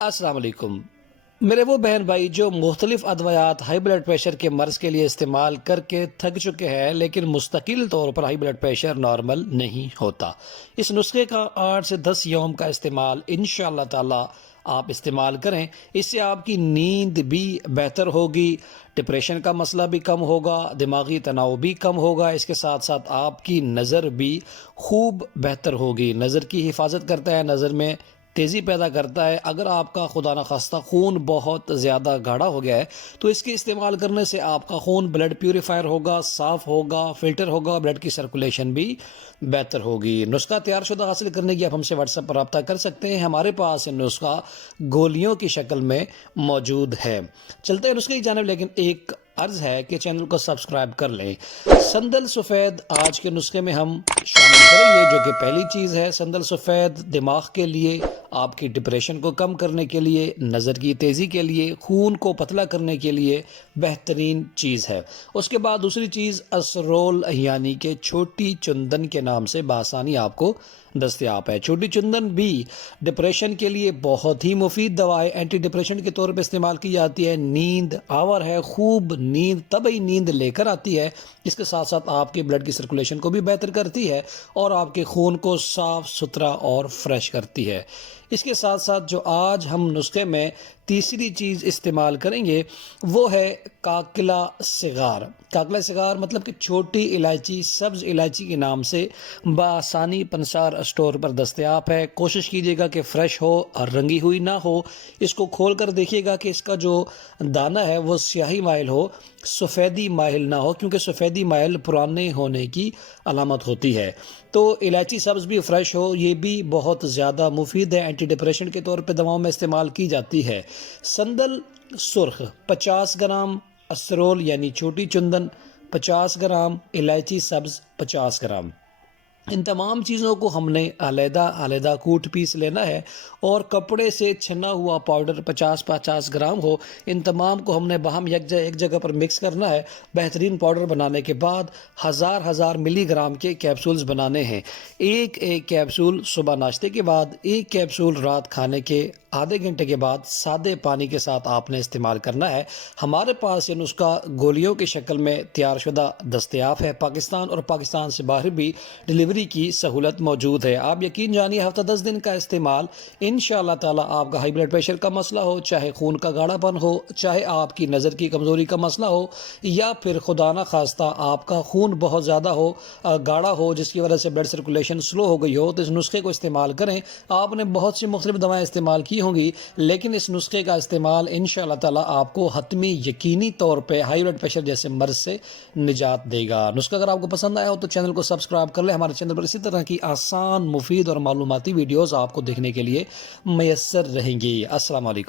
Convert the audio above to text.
السلام علیکم میرے وہ بہن بھائی جو مختلف ادویات ہائی بلڈ پریشر کے مرض کے لیے استعمال کر کے تھک چکے ہیں لیکن مستقل طور پر ہائی بلڈ پریشر نارمل نہیں ہوتا۔ اس نسخے کا 8 سے 10 یوم کا استعمال انشاءاللہ تعالی آپ استعمال کریں، اس سے آپ کی نیند بھی بہتر ہوگی، ڈپریشن کا مسئلہ بھی کم ہوگا، دماغی تناؤ بھی کم ہوگا، اس کے ساتھ ساتھ آپ کی نظر بھی خوب بہتر ہوگی۔ نظر کی حفاظت کرتا ہے، نظر میں تیزی پیدا کرتا ہے۔ اگر آپ کا خدا نخواستہ خون بہت زیادہ گاڑھا ہو گیا ہے تو اس کے استعمال کرنے سے آپ کا خون بلڈ پیوریفائر ہوگا، صاف ہوگا، فلٹر ہوگا، بلڈ کی سرکولیشن بھی بہتر ہوگی۔ نسخہ تیار شدہ حاصل کرنے کی آپ ہم سے واٹس ایپ پر رابطہ کر سکتے ہیں، ہمارے پاس یہ نسخہ گولیوں کی شکل میں موجود ہے۔ چلتے ہیں نسخے کی جانب، لیکن ایک عرض ہے کہ چینل کو سبسکرائب کر لیں۔ سندل سفید آج کے نسخے میں ہم شامل کریں گے، جو کہ پہلی چیز ہے۔ سندل سفید دماغ کے لیے، آپ کی ڈپریشن کو کم کرنے کے لیے، نظر کی تیزی کے لیے، خون کو پتلا کرنے کے لیے بہترین چیز ہے۔ اس کے بعد دوسری چیز اسرول یعنی کہ چھوٹی چندن کے نام سے بآسانی آپ کو دستیاب ہے۔ چھوٹی چندن بھی ڈپریشن کے لیے بہت ہی مفید دوا ہے، اینٹی ڈپریشن کے طور پہ استعمال کی جاتی ہے۔ نیند آور ہے، خوب نیند، طبعی نیند لے کر آتی ہے۔ اس کے ساتھ ساتھ آپ کے بلڈ کی سرکولیشن کو بھی بہتر کرتی ہے اور آپ کے خون کو صاف ستھرا اور فریش کرتی ہے۔ اس کے ساتھ ساتھ جو آج ہم نسخے میں تیسری چیز استعمال کریں گے وہ ہے کاکلا صغار۔ کاکلا صغار مطلب کہ چھوٹی الائچی، سبز الائچی کے نام سے بآسانی پنسار اسٹور پر دستیاب ہے۔ کوشش کیجیے گا کہ فریش ہو اور رنگی ہوئی نہ ہو۔ اس کو کھول کر دیکھیے گا کہ اس کا جو دانہ ہے وہ سیاہی مائل ہو، سفیدی مائل نہ ہو، کیونکہ سفیدی مائل پرانے ہونے کی علامت ہوتی ہے۔ تو الائچی سبز بھی فریش ہو، یہ بھی بہت زیادہ مفید ہے، اینٹی ڈپریشن کے طور پہ دواؤں میں استعمال کی جاتی ہے۔ سندل سرخ 50 گرام، اسرول یعنی چھوٹی چندن 50 گرام، الائچی سبز 50 گرام۔ ان تمام چیزوں کو ہم نے علیحدہ علیحدہ کوٹ پیس لینا ہے اور کپڑے سے چھنا ہوا پاؤڈر 50 گرام ہو، ان تمام کو ہم نے باہم ایک جگہ پر مکس کرنا ہے۔ بہترین پاؤڈر بنانے کے بعد ہزار ملی گرام کے کیپسولز بنانے ہیں۔ ایک کیپسول صبح ناشتے کے بعد، ایک کیپسول رات کھانے کے آدھے گھنٹے کے بعد سادے پانی کے ساتھ آپ نے استعمال کرنا ہے۔ ہمارے پاس یہ نسخہ گولیوں کی شکل میں تیار شدہ دستیاب ہے۔ پاکستان اور پاکستان سے باہر بھی ڈیلیوری کی سہولت موجود ہے۔ آپ یقین جانیے ہفتہ 10 دن کا استعمال انشاءاللہ تعالی آپ کا ہائی بلڈ پریشر کا مسئلہ ہو، چاہے خون کا گاڑھا پن ہو، چاہے آپ کی نظر کی کمزوری کا مسئلہ ہو، یا پھر خدا نہ خواستہ آپ کا خون بہت زیادہ ہو، گاڑھا ہو، جس کی وجہ سے بلڈ سرکولیشن سلو ہو گئی ہو، تو اس نسخے کو استعمال کریں۔ آپ نے بہت سی مختلف دوائیں استعمال کی ہوں گی، لیکن اس نسخے کا استعمال انشاءاللہ تعالی آپ کو حتمی یقینی طور پہ ہائی بلڈ پریشر جیسے مرض سے نجات دے گا۔ نسخہ اگر آپ کو پسند آیا ہو تو چینل کو سبسکرائب کر لیں۔ ہمارے چینل پر اسی طرح کی آسان، مفید اور معلوماتی ویڈیوز آپ کو دیکھنے کے لیے میسر رہیں گی۔ السلام علیکم۔